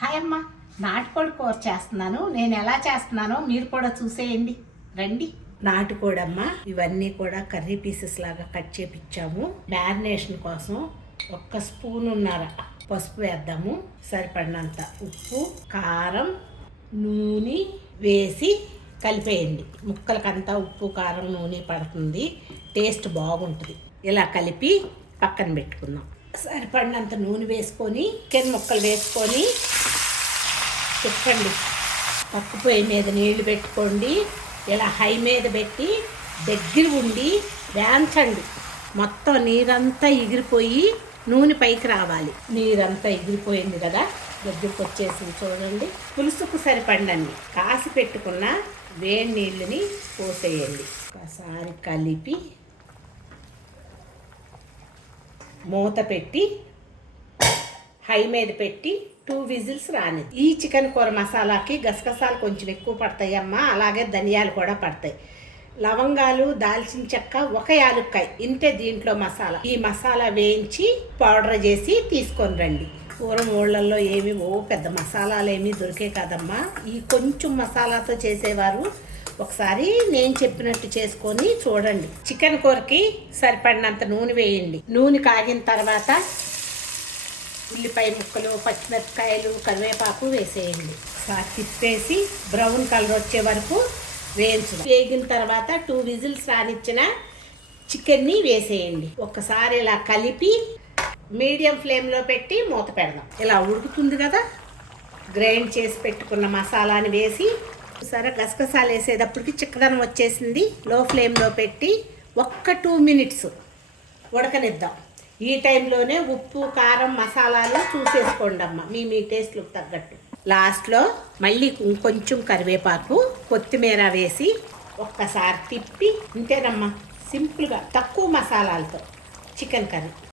Hi అమ్మ నాటుకోడి కూర చేస్తున్నాను. నేను ఎలా చేస్తున్నానో మీరు కూడా చూసేయండి. రండి. నాటుకోడమ్మ ఇవన్నీ కూడా కర్రీ పీసెస్ లాగా కట్ చేపించాము మ్యారినేషన్ కోసం ఒక్క స్పూన్ ఉన్నర పసుపు వేద్దాము. సరిపడినంత ఉప్పు కారం నూనె వేసి కలిపేయండి. ముక్కలకంతా ఉప్పు కారం నూనె పడుతుంది. టేస్ట్ బాగుంటుంది. ఇలా కలిపి పక్కన పెట్టుకుందాం. సరిపడినంత నూనె వేసుకొని చికెన్ ముక్కలు వేసుకొని చెప్పండి. పప్పు పొయ్యి మీద నీళ్ళు పెట్టుకోండి. ఇలా హై మీద పెట్టి దగ్గర ఉండి వేంచండి. మొత్తం నీరంతా ఎగిరిపోయి నూనె పైకి రావాలి. నీరంతా ఎగిరిపోయింది కదా దగ్గరికి వచ్చేసింది చూడండి. పులుసుకు సరిపడండి. కాసి పెట్టుకున్న వేడి నీళ్ళని పోసేయండి. ఒకసారి కలిపి మూత పెట్టి హై మీద పెట్టి టూ విజిల్స్ రాని. ఈ చికెన్ కూర మసాలాకి గసగసాలు కొంచెం ఎక్కువ పడతాయి అమ్మ. అలాగే ధనియాలు కూడా పడతాయి. లవంగాలు దాల్చిన చెక్క ఒక యాలుక్కాయ. ఇంతే దీంట్లో మసాలా. ఈ మసాలా వేయించి పౌడర్ చేసి తీసుకొని రండి. పూర్వం ఊళ్ళల్లో ఏమి ఓ పెద్ద మసాలాలు ఏమీ దొరికే కాదమ్మా. ఈ కొంచెం మసాలాతో చేసేవారు ఒకసారి నేను చెప్పినట్టు చేసుకొని చూడండి. చికెన్ కూరకి సరిపడినంత నూనె వేయండి. నూనె కాగిన తర్వాత ఉల్లిపాయ ముక్కలు పచ్చిమిరపకాయలు కరివేపాకు వేసేయండి. ఒకసారి తిప్పేసి బ్రౌన్ కలర్ వచ్చే వరకు వేయించడం వేగిన తర్వాత టూ విజిల్స్ రానిచ్చిన చికెన్ని వేసేయండి. ఒక్కసారి ఇలా కలిపి మీడియం ఫ్లేమ్లో పెట్టి మూత పెడదాం. ఇలా ఉడుకుతుంది కదా? గ్రైండ్ చేసి పెట్టుకున్న మసాలాని వేసి సరే గసగసాలు వేసేటప్పటికి చిక్కదనం వచ్చేసింది. లో ఫ్లేమ్లో పెట్టి ఒక్క టూ మినిట్స్ ఉడకనిద్దాం. ఈ టైంలోనే ఉప్పు కారం మసాలాలు చూసేసుకోండి అమ్మ మీ మీ టేస్ట్లకు తగ్గట్టు. లాస్ట్లో మళ్ళీ ఇంకొంచెం కరివేపాకు కొత్తిమీర వేసి ఒక్కసారి తిప్పి ఇంతేనమ్మా సింపుల్గా తక్కువ మసాలాలతో చికెన్ కర్రీ.